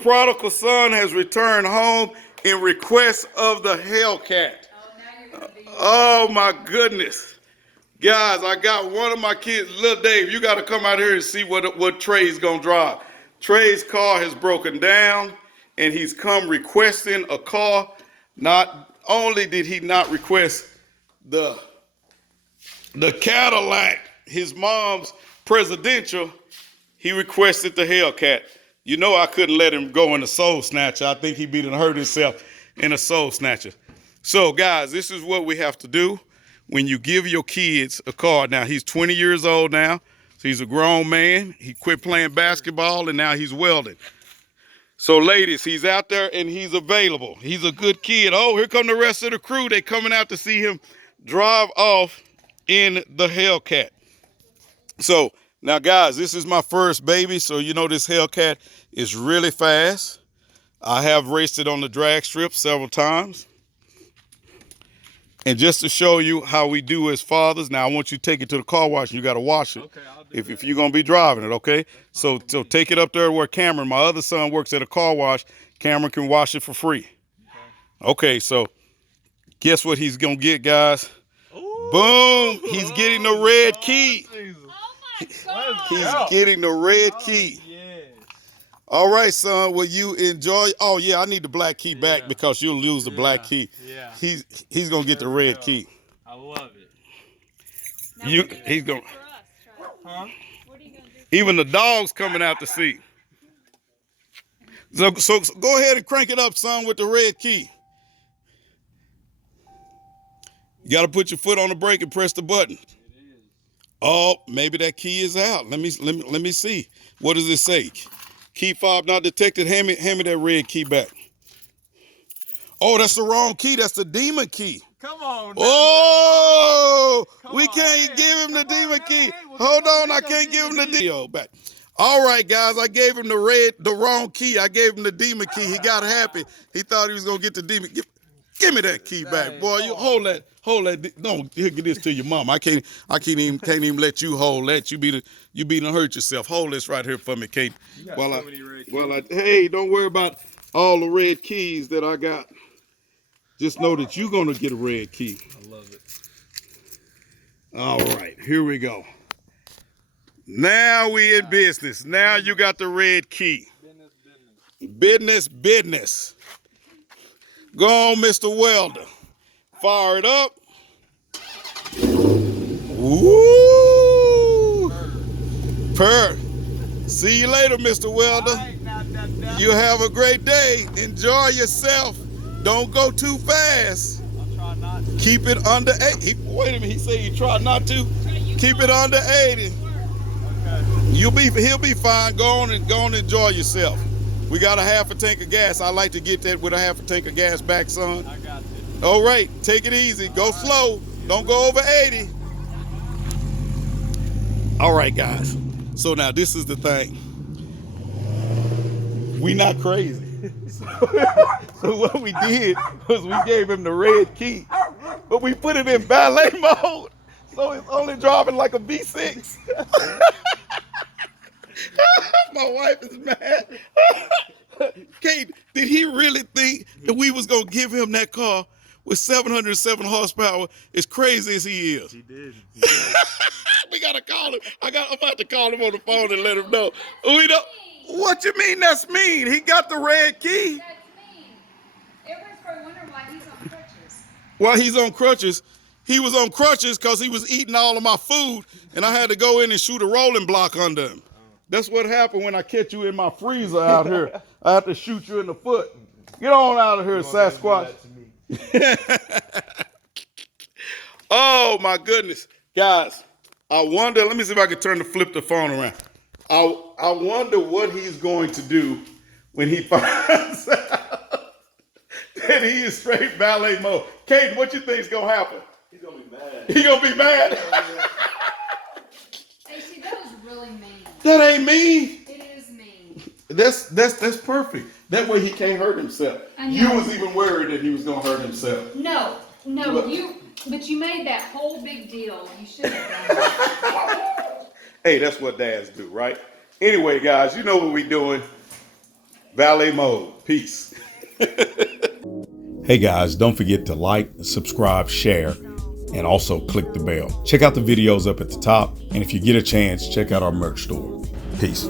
prodigal son has returned home in request of the Hellcat. Oh my goodness. Guys, I got one of my kids, little Dave, you got to come out here and see what Trey's going to drive. Trey's car has broken down, and he's come requesting a car. Not only did he not request the Cadillac, his mom's presidential, he requested the Hellcat. You know I couldn't let him go in a soul snatcher. I think he'd be done hurt himself in a soul snatcher. So, guys, this is what we have to do when you give your kids a car. Now, he's 20 years old now, so he's a grown man. He quit playing basketball, and now he's welding. So, ladies, he's out there, and he's available. He's a good kid. Oh, here come the rest of the crew. They coming out to see him drive off in the Hellcat. So, now, guys, this is my first baby, so you know this Hellcat is really fast. I have raced it on the drag strip several times. And just to show you how we do as fathers, now I want you to take it to the car wash and you got to wash it. Okay, I'll do that. If you're going to be driving it, okay? So take it up there where Cameron, my other son, works at a car wash. Cameron can wash it for free. Okay, so guess what he's going to get, guys? Ooh. Boom! He's getting the red key. He's getting the red key. All right, son, will you enjoy? Oh, yeah, I need the black key back because you'll lose the black key. Yeah. He's going to get the red key. I love it. He's going to. Huh? What are you going to do? Even the dog's coming out to see. So go ahead and crank it up, son, with the red key. You got to put your foot on the brake and press the button. Oh, maybe that key is out. Let me see. What does it say? Key fob not detected. Hand me that red key back. Oh, that's the wrong key. That's the demon key. Come on. Oh, we can't give him the demon key. Hold on, I can't give him the demon back. All right, guys, I gave him the wrong key. I gave him the demon key. He got happy. He thought he was gonna get the demon. Give me that key back, boy. You hold that. Don't give this to your mom. I can't even let you hold that. You be to hurt yourself. Hold this right here for me, Kate. Hey, don't worry about all the red keys that I got. Just know that you're gonna get a red key. I love it. All right, here we go. Now we in business. Now you got the red key. Business. Go on, Mr. Welder. Fire it up. Woo! Purr. See you later, Mr. Welder. You have a great day. Enjoy yourself. Don't go too fast. I'll try not to. Keep it under 80. Wait a minute, he said you try not to. Keep it under 80. Okay. He'll be fine. Go on and enjoy yourself. We got a half a tank of gas. I like to get that with a half a tank of gas back, son. I got you. All right, take it easy. Go slow. Don't go over 80. All right, guys. So now this is the thing. We not crazy. So what we did was we gave him the red key, but we put it in ballet mode, so it's only driving like a V6. My wife is mad. Kate, did he really think that we was gonna give him that car with 707 horsepower, as crazy as he is? He did. We gotta call him. I'm about to call him on the phone and let him know. We don't. What you mean that's mean? He got the red key. That's mean. Everyone's probably wondering why he's on crutches. Why he's on crutches? He was on crutches because he was eating all of my food, and I had to go in and shoot a rolling block under him. That's what happened when I catch you in my freezer out here. I have to shoot you in the foot. Get on out of here, Sasquatch. Oh, my goodness. Guys, I wonder, let me see if I can flip the phone around. I wonder what he's going to do when he finds out that he is straight ballet mode. Kate, what you think is going to happen? He's going to be mad. He's going to be mad? Hey, see, that was really mean. That ain't mean. It is mean. That's perfect. That way he can't hurt himself. You was even worried that he was going to hurt himself. No, but you made that whole big deal. You should have done that. Hey, that's what dads do, right? Anyway, guys, you know what we're doing. Valet mode. Peace. Hey guys, don't forget to like, subscribe, share, and also click the bell. Check out the videos up at the top, and if you get a chance, check out our merch store. Peace.